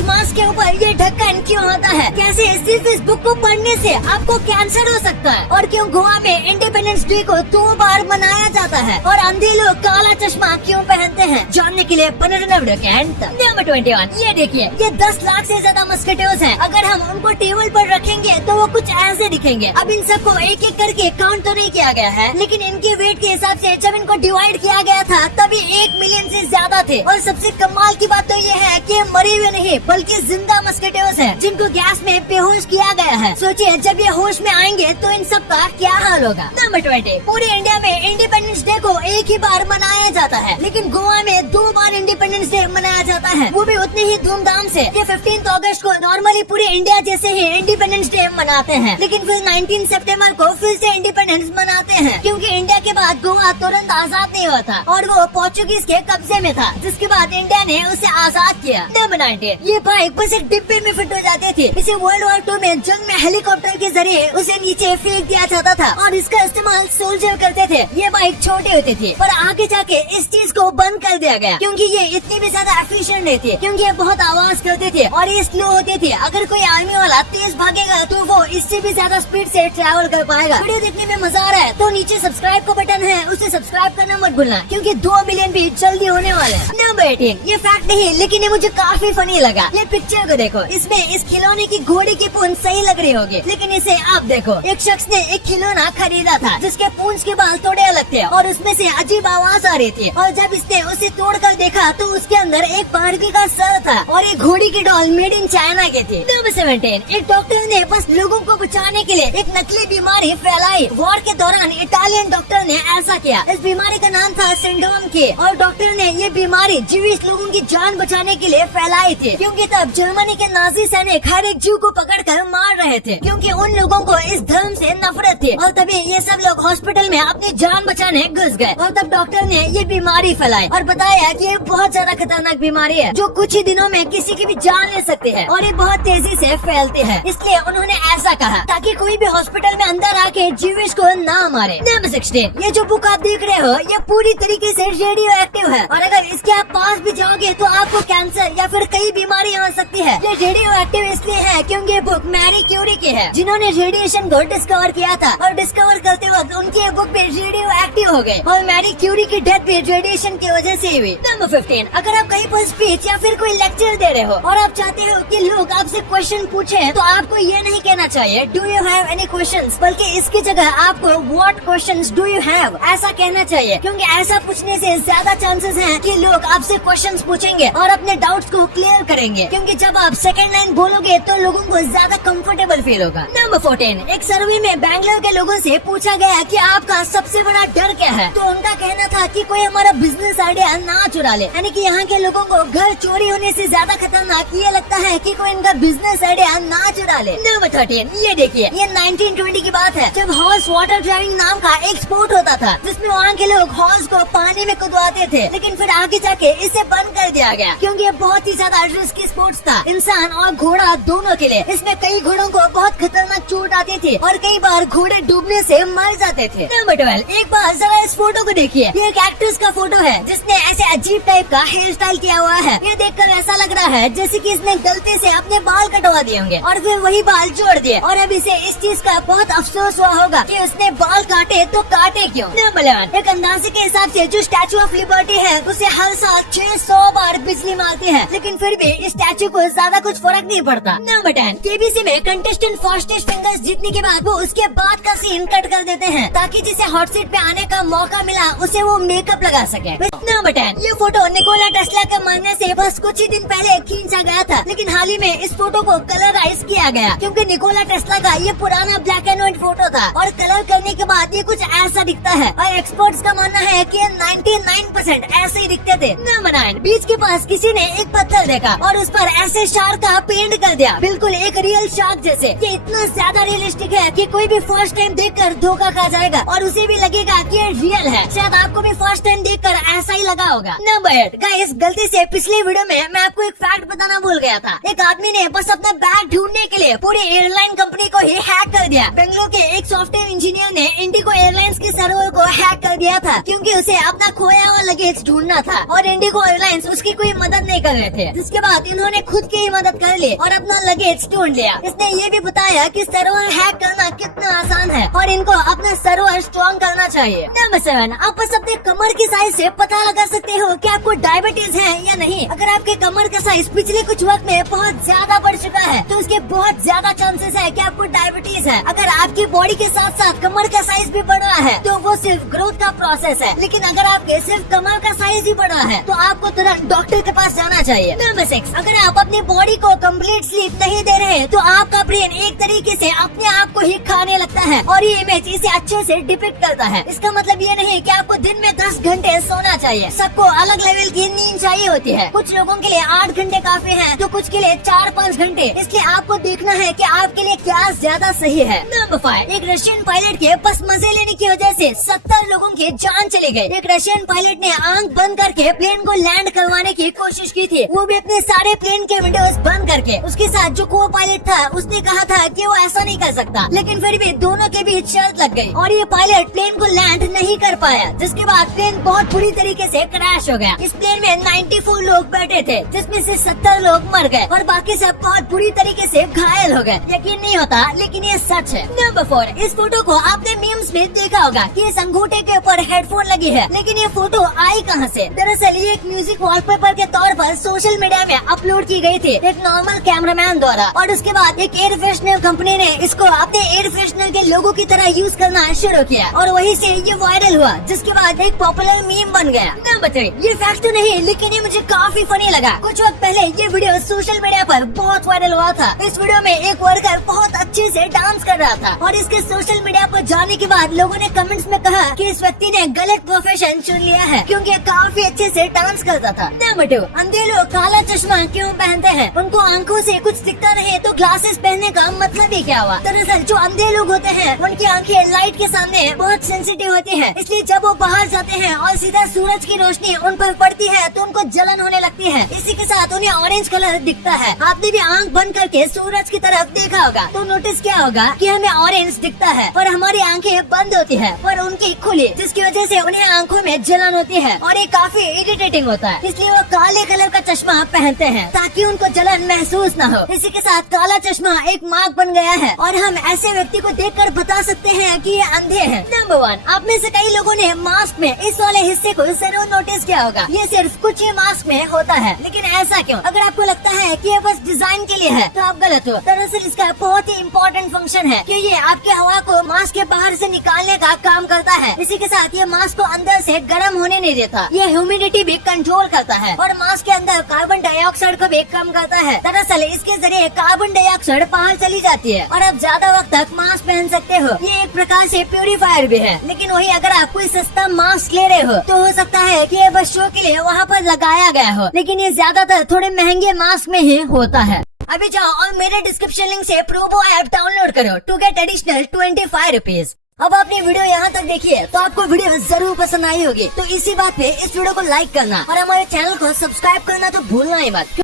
बीच मांस के ऊपर ये ढक्कन क्यों होता है? कैसे सिर्फ इस बुक को पढ़ने से आपको कैंसर हो सकता है? और क्यों गोवा में इंडिपेंडेंस डे को 2 बार मनाया जाता है? और अंधे लोग काला चश्मा क्यों पहनते हैं? जानने के लिए बने रहना वीडियो के अंत तक। नंबर 21, ये देखिए, ये 10 लाख से ज्यादा मस्किटोज हैं। अगर हम उनको टेबल पर रखेंगे तो वो कुछ ऐसे दिखेंगे। अब इन सबको एक एक करके काउंट तो नहीं किया गया है, लेकिन इनके वेट के हिसाब से जब इनको डिवाइड किया गया था तभी 1 मिलियन से ज्यादा थे। और सबसे कमाल की बात तो ये है कि मरे हुए नहीं बल्कि जिंदा मस्किटोज हैं, जिनको गैस में बेहोश किया गया है। सोचिए जब ये होश में आएंगे तो इन सब का क्या हाल होगा। नंबर 20, पूरे इंडिया में इंडिपेंडेंस डे को एक ही बार मनाया जाता है, लेकिन गोवा में 2 बार इंडिपेंडेंस डे मनाया जाता है, वो भी उतने ही धूमधाम से। ये 15 अगस्त को नॉर्मली पूरे इंडिया जैसे ही इंडिपेंडेंस डे मनाते हैं, लेकिन फिर 19 सितंबर को फिर से इंडिपेंडेंस मनाते हैं, क्योंकि इंडिया के बाद गोवा तुरंत आजाद नहीं हुआ था और वो पोर्चुगीज के कब्जे में था, जिसके बाद इंडिया ने उसे आजाद किया। नंबर 19, ये बाइक बस एक डिब्बे में फिट हो जाती थी। इसे वर्ल्ड वॉर 2 में जंग में हेलीकॉप्टर के जरिए उसे नीचे फेंक दिया जाता था और इसका इस्तेमाल सोल्जर करते थे। ये बाइक छोटी होती थी, पर आगे जाके इस चीज को बंद कर दिया गया, क्योंकि ये इतनी भी ज्यादा एफिशिएंट नहीं थी, क्योंकि ये बहुत आवाज करते थे और ये स्लो होते थे। अगर कोई आर्मी वाला तेज भागेगा तो वो इससे भी ज्यादा स्पीड से ट्रैवल कर पाएगा। वीडियो देखने में मजा आ रहा है तो नीचे सब्सक्राइब का बटन है, उसे सब्सक्राइब करना मत भूलना, क्योंकि 2 मिलियन भी जल्दी होने वाले हैं। नंबर 18, ये फैक्ट नहीं लेकिन ये मुझे काफी फनी लगा। ये पिक्चर को देखो, इसमें इस खिलौने की घोड़ी की पूंछ सही लग रही होगी, लेकिन इसे आप देखो, एक शख्स ने एक खिलौना खरीदा था जिसके पूंछ के बाल थोड़े अलग थे और उसमें से अजीब आवाज आ रही थी, और जब इसने उसे तोड़कर देखा तो उसके अंदर एक बार्बी का सर था और एक घोड़ी की डॉल मेड इन चाइना की थी। नंबर 17, एक डॉक्टर ने बस लोगों को बचाने के लिए एक नकली बीमारी फैलाई। वॉर के दौरान इटालियन डॉक्टर ने ऐसा किया। इस बीमारी का नाम था सिंड्रोम के, और डॉक्टर ने ये बीमारी जीवित लोगों की जान बचाने के लिए फैलाई थी, क्योंकि तब जर्मनी के नाजी सैनिक हर एक जीव को पकड़कर मार रहे थे, क्योंकि उन लोगों को इस धर्म से नफरत थी। और तभी ये सब लोग हॉस्पिटल में अपनी जान बचाने घुस गए, और तब डॉक्टर ने ये बीमारी फैलाई और बताया कि ये बहुत ज्यादा खतरनाक बीमारी है जो कुछ ही दिनों में किसी की भी जान ले सकती है और ये बहुत तेजी से फैलती है। इसलिए उन्होंने ऐसा कहा ताकि कोई भी हॉस्पिटल में अंदर आके जीवित को ना मारे। नंबर 16, ये जो बुक आप देख रहे हो ये पूरी तरीके से रेडियो एक्टिव है, और अगर इसके आप पास भी जाओगे तो आपको कैंसर या फिर कई बीमारियां हो सकती है। ये रेडियो एक्टिव इसलिए है क्योंकि ये बुक मैरी क्यूरी की है, जिन्होंने रेडिएशन को डिस्कवर किया था, और डिस्कवर करते वक्त उनकी ये बुक भी रेडियो एक्टिव हो गई, और मैरी क्यूरी की डेथ भी रेडिएशन की वजह से हुई। नंबर 15, अगर आप कहीं पर स्पीच या फिर कोई लेक्चर दे रहे हो और आप चाहते हो कि लोग आपसे क्वेश्चन पूछे, तो आपको ये नहीं कहना चाहिए do you have any questions, बल्कि इसकी जगह आपको what questions do you have ऐसा कहना चाहिए, क्योंकि ऐसा पूछने से ज्यादा चांसेस हैं कि लोग आपसे क्वेश्चंस पूछेंगे और अपने डाउट्स को क्लियर करेंगे, क्योंकि जब आप सेकंड लाइन बोलोगे तो लोगों को ज्यादा कंफर्टेबल फील होगा। नंबर 14, एक सर्वे में बैंगलोर के लोगों से पूछा गया कि आपका सबसे बड़ा डर क्या है, तो उनका कहना था कि कोई हमारा बिजनेस आइडिया ना चुरा ले, यानी कि यहाँ के लोगों को घर चोरी होने से ज्यादा खतरनाक ये लगता है कि कोई इनका बिजनेस आइडिया ना चुरा ले। नंबर 13, ये देखिए, ये 1920 की बात है, जब हॉर्स वाटर ड्राइविंग नाम का एक स्पोर्ट होता था, जिसमें वहाँ के लोग हॉर्स को पानी में कुदवाते थे, लेकिन फिर आगे जाके इसे बंद कर दिया गया, क्योंकि ये बहुत ही ज्यादा रिस्की स्पोर्ट्स था इंसान और घोड़ा दोनों के लिए। इसमें कई घोड़ों को बहुत खतरनाक चोट आती थी और कई बार घोड़े डूबने से मर जाते थे। नंबर 12, एक बार जरा इस फोटो को देखिए, ये एक एक्ट्रेस का फोटो है जिसने ऐसे अजीब टाइप का हेयर स्टाइल किया हुआ है। ये देखकर ऐसा लग रहा है जैसे कि इसने गलती से अपने बाल कटवा दिए होंगे और फिर वही बाल जोड़ दिए, और अब इसे इस चीज का बहुत अफसोस हुआ होगा कि उसने बाल काटे तो काटे क्यों। नंबर 11, एक अंदाजे के हिसाब से जो स्टैचू ऑफ लिबर्टी है उसे हर साल 600 बार बिजली मारती है, लेकिन फिर भी इस स्टैचू को ज्यादा कुछ फर्क नहीं पड़ता। नंबर 10, केबीसी में कंटेस्टेंट फास्टेस्ट फिंगर्स जीतने के बाद वो उसके बाद का सीन कट कर देते हैं, ताकि जिसे हॉट सीट पे आने का मौका मिला उसे वो मेकअप लगा सके। नंबर 10, ये फोटो निकोला टेस्ला के मरने से बस कुछ ही दिन पहले खींचा गया था, लेकिन हाल ही में इस फोटो को कलराइज किया गया, क्योंकि निकोला टेस्ला का ये पुराना ब्लैक एंड व्हाइट फोटो था और कलर करने के बाद ये कुछ ऐसा दिखता है, और एक्सपर्ट्स का मानना है कि 99% ऐसे ही दिखते थे। नंबर 9, बीच के पास किसी ने एक पत्थर देखा और उस पर ऐसे शार्क का पेंट कर दिया, बिल्कुल एक रियल शार्क जैसे। ये इतना ज्यादा रियलिस्टिक है कि कोई भी फर्स्ट टाइम देखकर धोखा खा जाएगा और उसे भी लगेगा कि ये रियल है। शायद आपको भी फर्स्ट टाइम देखकर ऐसा ही लगा होगा। नंबर 8, गाइस गलती से पिछले वीडियो में मैं आपको एक फैक्ट बताना भूल गया था। एक आदमी ने बस अपना बैग ढूंढने के लिए पूरी एयरलाइन कंपनी को ही हैक कर दिया। बेंगलुरु के एक सॉफ्टवेयर इंजीनियर ने इंडिगो एयरलाइंस के सर्वर को हैक कर दिया था, क्योंकि उसे अपना खोया हुआ लगेज ढूंढना था और इंडिगो एयरलाइंस उसकी कोई मदद नहीं कर रहे थे। जिसके बाद इन्होंने खुद की ही मदद कर ली और अपना लगेज ढूंढ लिया। इसने ये भी बताया कि सर्वर हैक करना कितना आसान है और इनको अपना सर्वर स्ट्रॉन्ग करना चाहिए। नंबर 7, आप बस अपने कमर की साइज से पता लगा सकते हो कि आपको डायबिटीज है या नहीं। अगर आपके कमर का साइज पिछले कुछ वक्त में बहुत ज्यादा बढ़ चुका है तो उसके बहुत ज्यादा चांसेस है कि आपको डायबिटीज है। अगर आपकी बॉडी के साथ साथ कमर का साइज भी बढ़ रहा है तो वो सिर्फ ग्रोथ का प्रोसेस है, लेकिन अगर आपके सिर्फ कमर का साइज ही बढ़ रहा है तो आपको तुरंत डॉक्टर के पास जाना चाहिए। नंबर 6, अगर आप अपनी बॉडी को कंप्लीट स्लीप नहीं दे रहे तो आपका ब्रेन एक तरीके से अपने आप को ही खाने लगता है और ये इमेज इसे अच्छे से डिपिक्ट करता है। इसका मतलब ये नहीं कि आपको दिन में 10 घंटे सोना चाहिए। सबको अलग लेवल की नींद चाहिए होती है। कुछ लोगों के लिए 8 घंटे काफी है तो कुछ के लिए 4-5 घंटे। इसलिए आपको देखना है कि आपके लिए क्या ज्यादा सही है। नंबर 5, एक रशियन पायलट के बस मजे लेने की वजह से 70 लोगों की जान चली गई। एक रशियन पायलट ने आंख बंद करके प्लेन को लैंड करवाने की कोशिश की थी, वो भी अपने सारे प्लेन के विंडोज बंद करके। उसके साथ जो को पायलट था उसने कहा था कि वो ऐसा नहीं कर सकता, लेकिन फिर भी दोनों के बीच शर्त लग गई और ये पायलट प्लेन को लैंड नहीं कर पाया, जिसके बाद प्लेन बहुत बुरी तरीके से क्रैश हो गया। इस प्लेन में 94 लोग बैठे थे, जिसमें से 70 लोग मर गए और बाकी सब बहुत बुरी तरीके से घायल हो गए। यकीन नहीं होता लेकिन ये सच है। नंबर 4, इस फोटो को आपने मीम्स में देखा होगा कि इस अंगूठे के ऊपर हेडफोन लगी है, लेकिन ये फोटो आई कहाँ से? दरअसल ये एक म्यूजिक वॉलपेपर के तौर पर सोशल मीडिया में अपलोड की गई थी एक नॉर्मल कैमरामैन द्वारा, और उसके बाद एक एयर फ्रेशनर कंपनी ने इसको अपने एयर फ्रेशनर के लोगो की तरह यूज करना शुरू किया और वहीं से ये वायरल हुआ, जिसके बाद एक पॉपुलर मीम बन गया। नंबर 3, ये फैक्ट तो नहीं लेकिन ये मुझे काफी फनी लगा। कुछ वक्त पहले ये वीडियो सोशल मीडिया पर बहुत वायरल हुआ था। इस वीडियो में एक वर्कर बहुत अच्छे से डांस कर रहा था और इसके सोशल मीडिया पर जाने के बाद लोगों ने कमेंट्स में कहा कि इस व्यक्ति ने गलत प्रोफेशन चुन लिया है क्योंकि काफी अच्छे से डांस करता था। नंबर 2, अंधे लोग काला चश्मा क्यों पहनते हैं? उनको आंखों से कुछ दिखता नहीं तो ग्लासेस पहनने का मतलब ही क्या हुआ? दरअसल जो अंधे लोग होते हैं उनकी आंखें लाइट के सामने बहुत सेंसिटिव होती है, इसलिए जब वो बाहर जाते हैं और सीधा सूरज की रोशनी उन पर पड़ती है तो उनको जलन होने लगती है। इसी के साथ उन्हें ऑरेंज कलर दिखता है। आपने भी आंख बंद करके सूरज की तरफ देखा होगा तो नोटिस क्या होगा कि हमें ऑरेंज दिखता है और हमारी आंखें बंद होती है और उनकी खुली, जिसकी वजह से उन्हें आंखों में जलन होती है और ये काफी इरिटेटिंग होता है। इसलिए वो काले कलर का चश्मा पहनते हैं ताकि उनको जलन महसूस न हो। इसी के साथ काला चश्मा एक मार्क बन गया है और हम ऐसे व्यक्ति को देखकर बता सकते हैं कि ये अंधे हैं। नंबर 1, आप में से कई लोगों ने मास्क में इस वाले हिस्से को जरूर नोटिस किया होगा। ये सिर्फ कुछ ही मास्क में होता है, लेकिन ऐसा क्यों? अगर आपको लगता है कि ये बस डिजाइन के लिए है तो आप गलत हो। दरअसल इसका बहुत ही इम्पोर्टेंट फंक्शन है कि ये आपके हवा को मास्क के बाहर से निकालने का काम करता है। इसी के साथ ये मास्क को अंदर से गर्म होने नहीं देता। ये ह्यूमिडिटी भी कंट्रोल करता है और मास्क के अंदर कार्बन डाइऑक्साइड को भी कम करता है। दरअसल इसके जरिए कार्बन डाइऑक्साइड बाहर चली जाती है और आप ज्यादा वक्त तक मास्क पहन सकते हो। ये एक प्रकार से प्यूरिफायर भी है, लेकिन वही अगर आप कोई सस्ता मास्क ले रहे हो तो हो सकता है कि ये बस शो के लिए वहाँ पर लगाया गया हो, लेकिन ये ज्यादातर थोड़े महंगे मास्क में ही होता है। अभी जाओ और मेरे डिस्क्रिप्शन लिंक से प्रोबो ऐप डाउनलोड करो टू गेट एडिशनल 25 रुपीज। अब आपने वीडियो यहाँ तक देखी है तो आपको वीडियो जरूर पसंद आई होगी, तो इसी बात पे इस वीडियो को लाइक करना और हमारे चैनल को सब्सक्राइब करना तो भूलना ही मत।